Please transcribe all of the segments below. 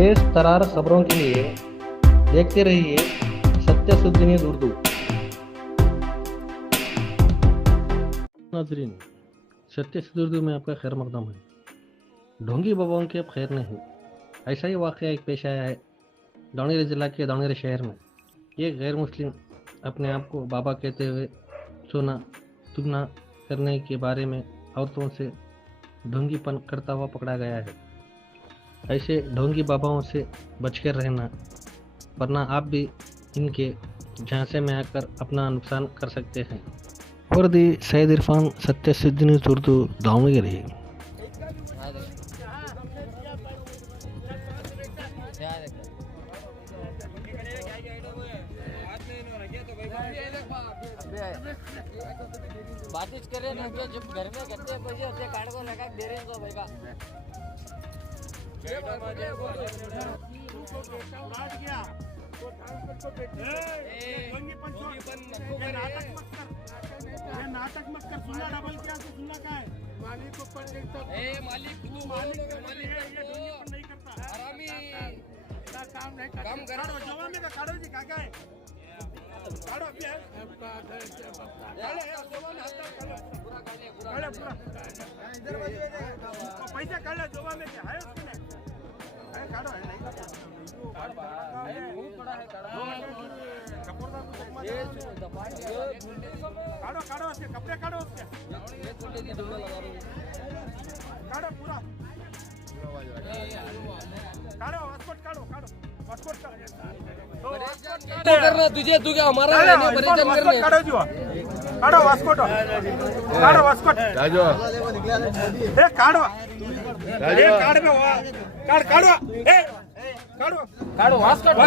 देश तरार खबरों के लिए देखते रहिए सत्य शुद्ध न्यूज़ उर्दू। नाजरीन, सत्य शुद्ध उर्दू में आपका खैर मकदम है। ढोंगी बाबाओं की अब खैर नहीं। ऐसा ही वाक़या एक पेश आया है दावणगेरे जिला के दावणगेरे शहर में। एक गैर मुस्लिम अपने आप को बाबा कहते हुए सोना दुगना करने के बारे में औरतों से ढोंगीपन करता हुआ पकड़ा गया है। ऐसे ढोंगी बाबाओं से बचकर रहना, वरना आप भी इनके झांसे में आकर अपना नुकसान कर सकते हैं। वर्दी सैयद इरफान, सत्य सिद्ध न्यूज़ उर्दू, दावणगेरे। बातचीत करे ना जो घर में करते हैं पैसे अपने कार्ड को लगा दे रहे हैं तो भाई का नाटक मत कर, सुनना डबल क्या तो सुनना क्या है? मालिक को पर मालिक तू मालिक नहीं करता, हरामी काम नहीं करता, काम करो जवाब में काढ़ो जी क्या है? काढ़ो अभी है इधर पैसे काढ़ ले, जवाब में क्या है उसमें? काढ़ो है नहीं काढ़ो काढ़ो उसके कपड़े काढ़ो उसके काढ़ो पूरा काढ़ो पासपोर्ट काढ़ो काढ़ो पासपोर्ट करना तुझे तू क्या हमारा लेने परेशान करने काढ़ो जी काढ़ो पासपोर्ट काढ़ो पासपोर्ट राजो ए काढ़ो ए काढ़ में काढ़ काढ़ो ए काढ़ो काढ़ो वास्कट काढ़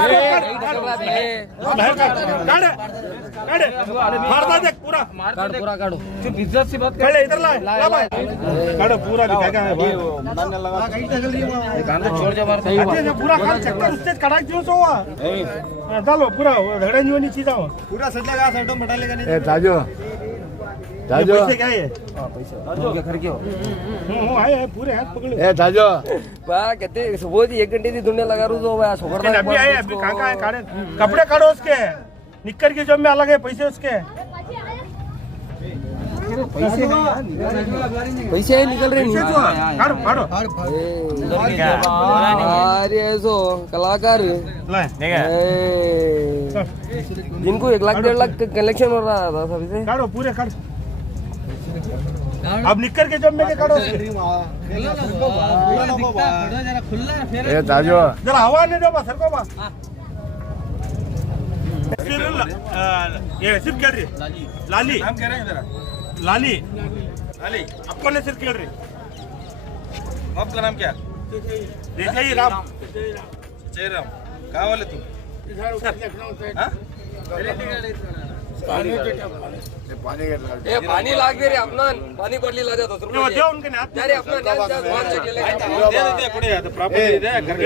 मारता देख पूरा काढ़ पूरा काढ़ो तू इज्जत से बात पहले इधर ला भाई काढ़ो पूरा दिखा क्या है कान को छोड़ जा मार सही बात पूरा काढ़ चक्कर उससे कड़ा क्यों सो हुआ डालो पूरा धड़े नहीं होनी चीज पूरा सटलेगा सेंटो मटा लेगा नहीं राजो राजो पैसे क्या है पैसे घर के हो है पूरे हाथ पकड़ो ए राजो वाह कहते सुबह जी 1 घंटे की दुनिया लगा रू तो वाह छोकरा अभी आए अभी कहां है काढ़े कपड़े काढ़ो उसके निक्कर की जब में अलग है पैसे उसके पैसे निकल रहे नहीं काढ़ो काढ़ो अरे ऐसो कलाकार जिनको 1 लाख 1.5 लाख कलेक्शन हो रहा था सभी से काढ़ो पूरे काढ़ अब निक्कर के जब में के काढ़ो ए राजो जरा हवा नहीं दो बस सर को बस ये सिर्फ खेल रही लाली नाम कह रहे हैं जरा लाली लाली आपको ने सिर्फ खेल रही आपका नाम क्या जय राम जय राम कहाँ वाले तुम पानी लाग दे रे अपना पानी पडली ला जातो दे उनके नाम अरे अपना दे कुठे आता प्रॉपर्टी दे घर के